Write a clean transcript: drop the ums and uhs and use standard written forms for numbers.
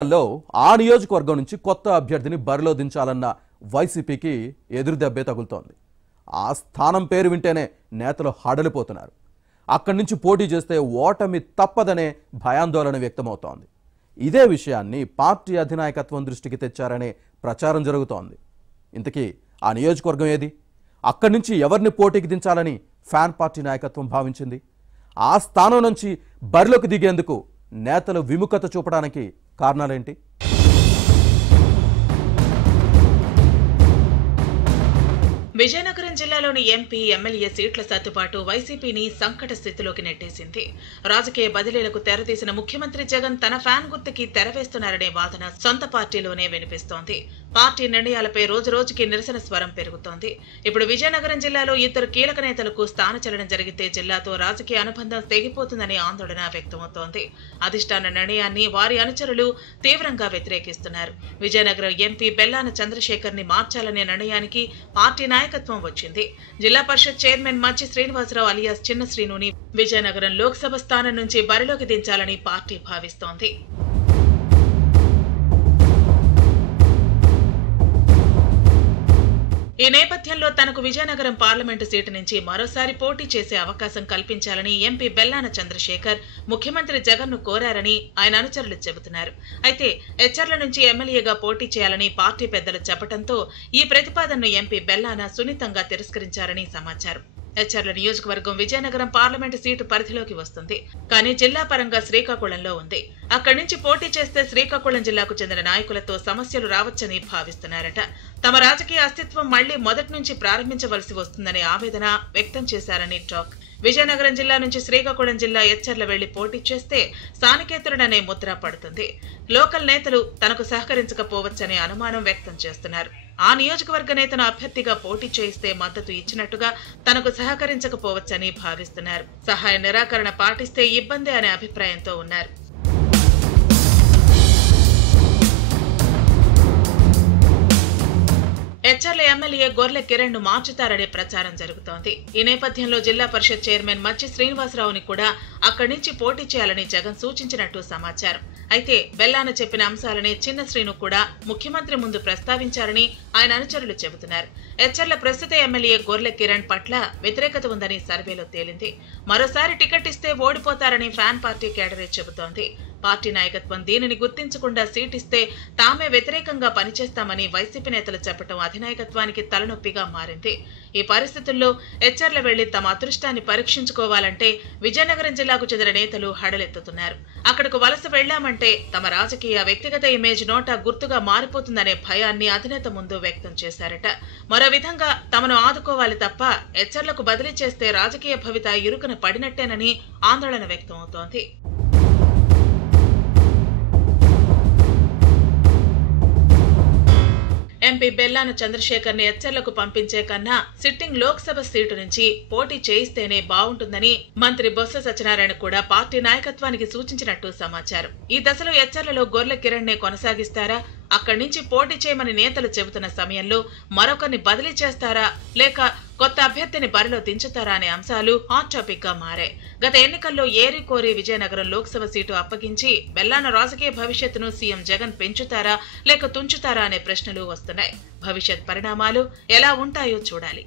లో ఆ నియోజకవర్గం నుంచి కొత్త అభ్యర్థిని బరిలో దించాలన్న వైసీపీకి ఎదురుదెబ్బే తగులుతోంది. ఆ స్థానం పేరు వింటేనే నేతలు హడలిపోతున్నారు. అక్కడి నుంచి పోటీ చేస్తే ఓటమి తప్పదనే భయాందోళన వ్యక్తమవుతోంది. ఇదే విషయాన్ని పార్టీ అధినాయకత్వం దృష్టికి తెచ్చారనే ప్రచారం జరుగుతోంది. ఇంతకీ ఆ నియోజకవర్గం ఏది? అక్కడి నుంచి ఎవరిని పోటీకి దించాలని ఫ్యాన్ పార్టీ నాయకత్వం భావించింది? ఆ స్థానం నుంచి బరిలోకి దిగేందుకు నేతలు విముఖత చూపడానికి కారణాలేంటి? విజయనగరం జిల్లాలోని ఎంపీ, ఎమ్మెల్యే సీట్ల సర్దుబాటు వైసీపీని సంకట స్థితిలోకి నెట్టేసింది. రాజకీయ బదిలీలకు తెరతీసిన ముఖ్యమంత్రి జగన్ తన ఫ్యాన్ గుర్తుకి తెరవేస్తున్నారనే వాదన సొంత పార్టీలోనే వినిపిస్తోంది. పార్టీ నిర్ణయాలపై రోజురోజుకి నిరసన స్వరం పెరుగుతోంది. ఇప్పుడు విజయనగరం జిల్లాలో ఇద్దరు కీలక నేతలకు స్థానచలనం జరిగితే జిల్లాతో రాజకీయ అనుబంధం తెగిపోతుందనే ఆందోళన వ్యక్తమవుతోంది. అధిష్టాన నిర్ణయాన్ని వారి అనుచరులు తీవ్రంగా వ్యతిరేకిస్తున్నారు. విజయనగరం ఎంపీ బెల్లాన చంద్రశేఖర్ ని మార్చాలనే నిర్ణయానికి పార్టీ నాయకత్వం వచ్చింది. జిల్లా పరిషత్ చైర్మన్ మచ్చి శ్రీనివాసరావు అలియాస్ చిన్న శ్రీనుని విజయనగరం లోక్సభ స్థానం నుంచి బరిలోకి దించాలని పార్టీ భావిస్తోంది. ఈ నేపథ్యంలో తనకు విజయనగరం పార్లమెంటు సీటు నుంచి మరోసారి పోటీ చేసే అవకాశం కల్పించాలని ఎంపీ బెల్లాన చంద్రశేఖర్ ముఖ్యమంత్రి జగన్ ను కోరారని ఆయన అనుచరులు చెబుతున్నారు. అయితే ఎచ్చర్ల నుంచి ఎమ్మెల్యేగా పోటీ చేయాలని పార్టీ పెద్దలు చెప్పడంతో ఈ ప్రతిపాదనను ఎంపీ బెల్లాన సున్నితంగా తిరస్కరించారని సమాచారం. ఎచ్చర్ల నియోజకవర్గం విజయనగరం పార్లమెంటు సీటు పరిధిలోకి వస్తుంది. కానీ జిల్లా పరంగా శ్రీకాకుళంలో ఉంది. అక్కడి నుంచి పోటీ చేస్తే శ్రీకాకుళం జిల్లాకు చెందిన నాయకులతో సమస్యలు రావచ్చని భావిస్తున్నారట. తమ రాజకీయ అస్తిత్వం మళ్లీ మొదటి నుంచి ప్రారంభించవలసి వస్తుందనే ఆవేదన వ్యక్తం చేశారని టాక్. విజయనగరం జిల్లా నుంచి శ్రీకాకుళం జిల్లా ఎచ్చర్ల వెళ్లి పోటీ చేస్తే స్థానికేతరుడనే ముద్ర పడుతుంది. లోకల్ నేతలు తనకు సహకరించకపోవచ్చనే అనుమానం వ్యక్తం చేస్తున్నారు. ఆ నియోజకవర్గ నేతను అభ్యర్థిగా పోటీ చేయిస్తే మద్దతు ఇచ్చినట్టుగా తనకు సహకరించకపోవచ్చని భావిస్తున్నారు. సహాయ నిరాకరణ పాటిస్తే ఇబ్బందే అనే అభిప్రాయంతో ఉన్నారు. ఎచ్చర్ల ఎమ్మెల్యే గొర్లె కిరణ్ ను మార్చుతారనే ప్రచారం జరుగుతోంది. ఈ నేపథ్యంలో జిల్లా పరిషత్ చైర్మన్ మచ్చి శ్రీనివాసరావుని కూడా అక్కడి నుంచి పోటీ చేయాలని జగన్ సూచించినట్టు సమాచారం. అయితే బెల్లాన చెప్పిన అంశాలనే చిన్న శ్రీను కూడా ముఖ్యమంత్రి ముందు ప్రస్తావించారని ఆయన అనుచరులు చెబుతున్నారు. ఎచ్చర్ల ప్రస్తుత ఎమ్మెల్యే గొర్లె కిరణ్ పట్ల వ్యతిరేకత ఉందని సర్వేలో తేలింది. మరోసారి టికెట్ ఇస్తే ఓడిపోతారని ఫ్యాన్ పార్టీ కేడరే చెబుతోంది. పార్టీ నాయకత్వం దీనిని గుర్తించకుండా సీట్ ఇస్తే తామే వ్యతిరేకంగా పనిచేస్తామని వైసీపీ నేతలు చెప్పడం అధినాయకత్వానికి తలనొప్పిగా మారింది. ఈ పరిస్థితుల్లో ఎచ్చర్ల వెళ్లి తమ అదృష్టాన్ని పరీక్షించుకోవాలంటే విజయనగరం జిల్లాకు చెందిన నేతలు హడలెత్తుతున్నారు. అక్కడకు వలస వెళ్లామంటే తమ రాజకీయ వ్యక్తిగత ఇమేజ్ నోటా గుర్తుగా మారిపోతుందనే భయాన్ని అధినేత ముందు వ్యక్తం చేశారట. మరో విధంగా తమను ఆదుకోవాలి తప్ప ఎచ్చర్లకు బదిలీ చేస్తే రాజకీయ భవిత ఇరుకున పడినట్టేనని ఆందోళన వ్యక్తమవుతోంది. ఎంపీ బెల్లాన చంద్రశేఖర్ ని ఎచ్చర్లకు పంపించే కన్నా సిట్టింగ్ లోక్సభ సీటు నుంచి పోటీ చేయిస్తేనే బాగుంటుందని మంత్రి బొత్స సత్యనారాయణ కూడా పార్టీ నాయకత్వానికి సూచించినట్టు సమాచారం. ఈ దశలో ఎచ్చర్లలో గొర్లె కిరణ్ నే కొనసాగిస్తారా? అక్కడి నుంచి పోటీ చేయమని నేతలు చెబుతున్న సమయంలో మరొకరిని బదిలీ చేస్తారా లేక కొత్త అభ్యర్థిని బరిలో దించుతారా అనే అంశాలు హాట్ టాపిక్ గా మారాయి. గత ఎన్నికల్లో ఏరి కోరి విజయనగరం లోక్సభ సీటు అప్పగించి బెల్లాన రాజకీయ భవిష్యత్తును సీఎం జగన్ పెంచుతారా లేక తుంచుతారా అనే ప్రశ్నలు వస్తున్నాయి. భవిష్యత్ పరిణామాలు ఎలా ఉంటాయో చూడాలి.